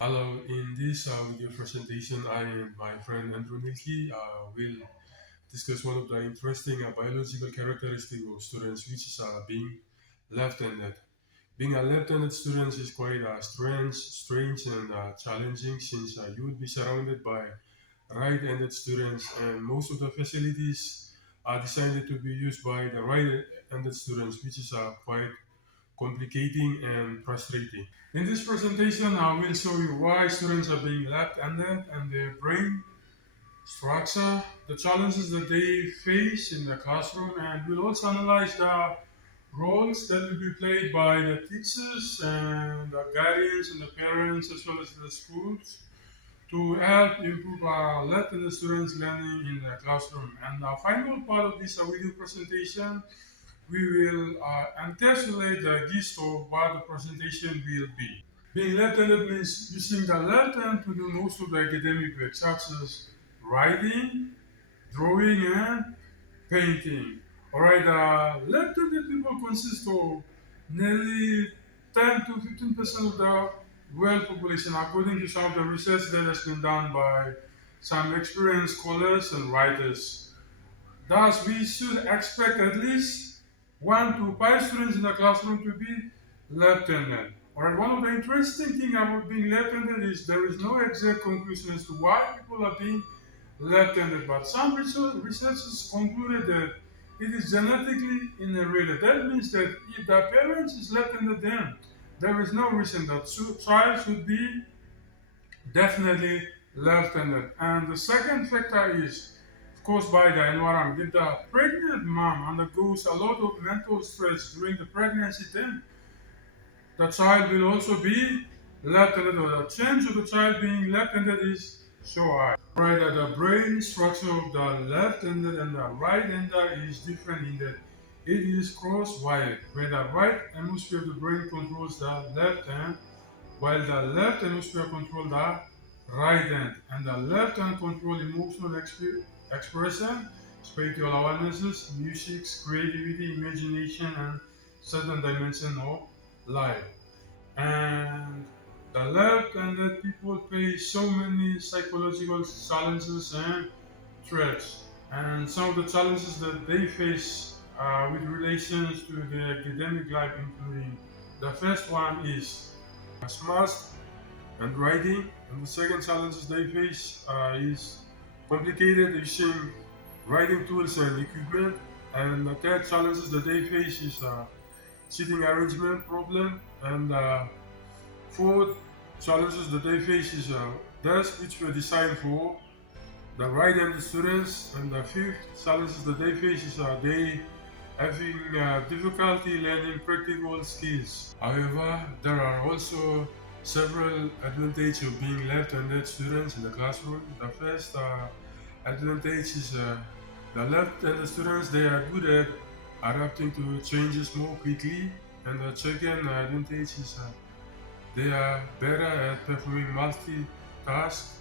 Hello, in this video presentation, I and my friend Andrew Milky will discuss one of the interesting biological characteristics of students, which is being left-handed. Being a left-handed student is quite strange and challenging since you will be surrounded by right-handed students, and most of the facilities are designed to be used by the right-handed students, which is quite complicating and frustrating. In this presentation, I will show you why students are being left-handed and their brain structure, the challenges that they face in the classroom, and we'll also analyze the roles that will be played by the teachers and the guardians and the parents as well as the schools to help improve our left-handed students' learning in the classroom. And the final part of this video presentation, we will encapsulate the gist of what the presentation will be. Being left-handed means using the left hand to do most of the academic work, such as writing, drawing, and painting. Alright, left-handed people consist of nearly 10 to 15% of the world population, according to some of the research that has been done by some experienced scholars and writers. Thus, we should expect at least 1 to 5 students in the classroom to be left-handed. Alright, one of the interesting things about being left-handed is there is no exact conclusion as to why people are being left-handed, but some researchers concluded that it is genetically inherited. That means that if the parents is left-handed, then there is no reason that child should be definitely left-handed. And the second factor is caused by the environment. If the pregnant mom undergoes a lot of mental stress during the pregnancy, then the child will also be left-handed, or the chance of the child being left-handed is so high. Right, the brain structure of the left-handed and the right-hander is different in that it is cross-wired, where the right hemisphere of the brain controls the left hand, while the left hemisphere controls the right hand, and the left hand controls emotional expression, spiritual awarenesses, music, creativity, imagination, and certain dimension of life. And the left-handed people face so many psychological challenges and threats. And some of the challenges that they face with relations to their academic life, including the first one is smarts and writing, and the second challenges they face is complicated using writing tools and equipment, and the third challenges that they face is seating arrangement problem, and fourth challenges that they face is desks which were designed for the right-handed students, and the fifth challenges that they face is they having difficulty learning practical skills. However, there are also several advantages of being left-handed students in the classroom. The first advantage is the left-handed students, they are good at adapting to changes more quickly, and the second advantage is they are better at performing multitasks,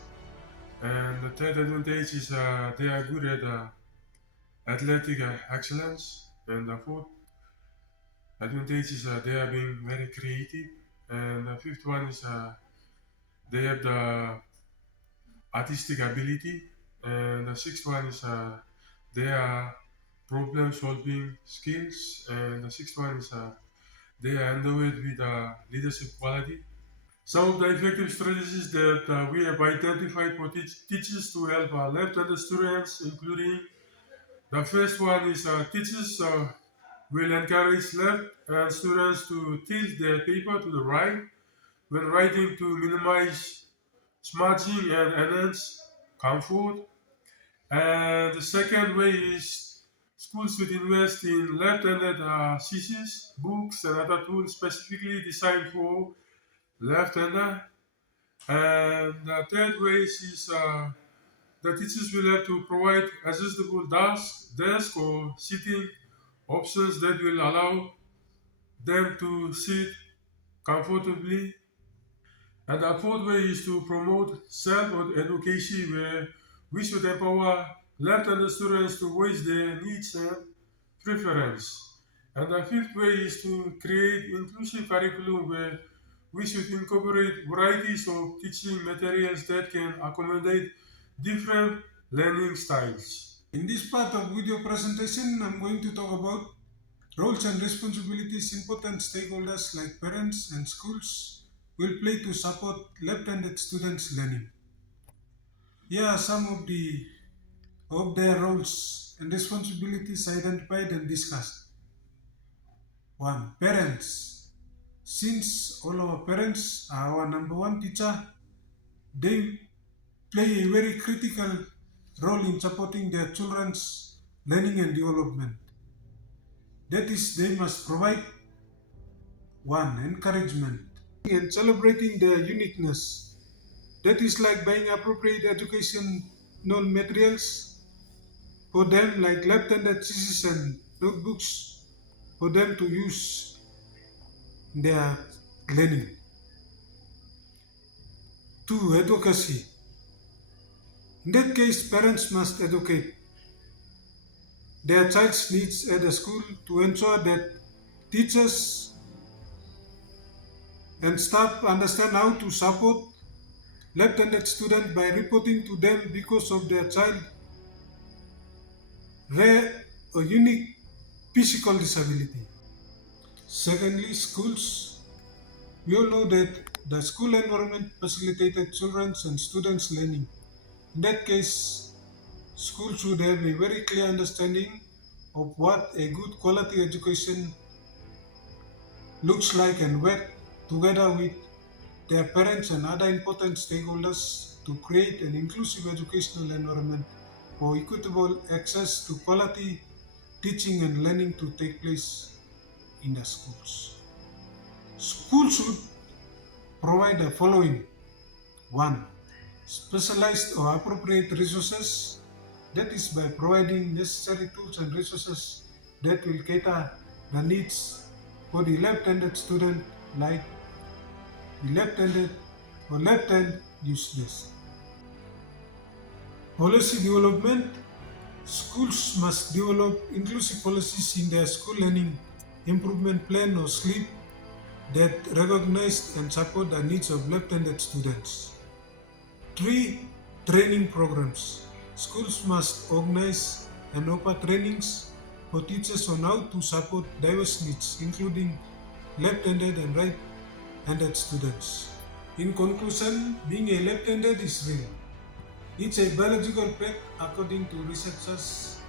and the third advantage is they are good at athletic excellence, and the fourth advantage is they are being very creative, and the fifth one is they have the artistic ability, and the sixth one is they are problem solving skills, and the sixth one is they are endowed with leadership quality. Some of the effective strategies that we have identified for teachers to help left-handed students, including the first one is teachers will encourage left students to tilt their paper to the right when writing to minimize smudging and enhance comfort. And the second way is schools should invest in left-handed theses, books, and other tools specifically designed for left-hander. And the third way is the teachers will have to provide adjustable desk or seating options that will allow them to sit comfortably. And the fourth way is to promote self-education, where we should empower left-handed students to voice their needs and preference. And the fifth way is to create inclusive curriculum where we should incorporate varieties of teaching materials that can accommodate different learning styles. In this part of video presentation, I'm going to talk about roles and responsibilities important stakeholders like parents and schools will play to support left-handed students' learning. Here are some of their roles and responsibilities identified and discussed. 1. Parents. Since all our parents are our number one teacher, they play a very critical role in supporting their children's learning and development. That is, they must provide 1. Encouragement and celebrating their uniqueness. That is like buying appropriate educational materials for them, like left-handed scissors and notebooks for them to use in their learning. 2. Advocacy. In that case, parents must educate their child's needs at the school to ensure that teachers and staff understand how to support left-handed students by reporting to them because of their child rare or unique physical disability. Secondly, schools. We all know that the school environment facilitated children's and students' learning. In that case, schools should have a very clear understanding of what a good quality education looks like and work together with their parents and other important stakeholders to create an inclusive educational environment for equitable access to quality teaching and learning to take place in the schools. Schools should provide the following. 1. Specialized or appropriate resources, that is by providing necessary tools and resources that will cater the needs for the left-handed student, like the left-handed or left-hand useless. Policy development. Schools must develop inclusive policies in their school learning improvement plan or SLEEP that recognize and support the needs of left-handed students. 3. Training programs. Schools must organize and offer trainings for teachers on how to support diverse needs, including left-handed and right-handed students. In conclusion, being a left-handed is real. It's a biological fact according to researchers.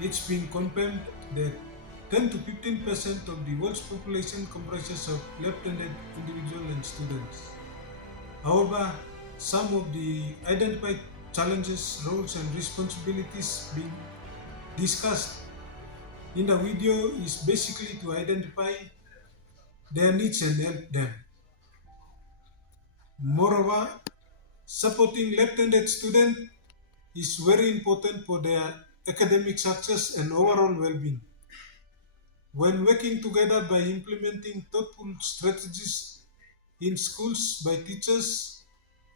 It's been confirmed that 10 to 15% of the world's population comprises of left-handed individuals and students. However, some of the identified challenges, roles and responsibilities being discussed in the video is basically to identify their needs and help them. Moreover, supporting left-handed students is very important for their academic success and overall well-being. When working together by implementing thoughtful strategies in schools by teachers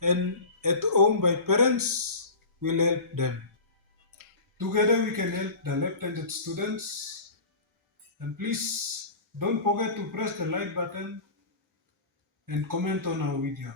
and at home by parents will help them. Together we can help the left-handed students, and please don't forget to press the like button and comment on our video.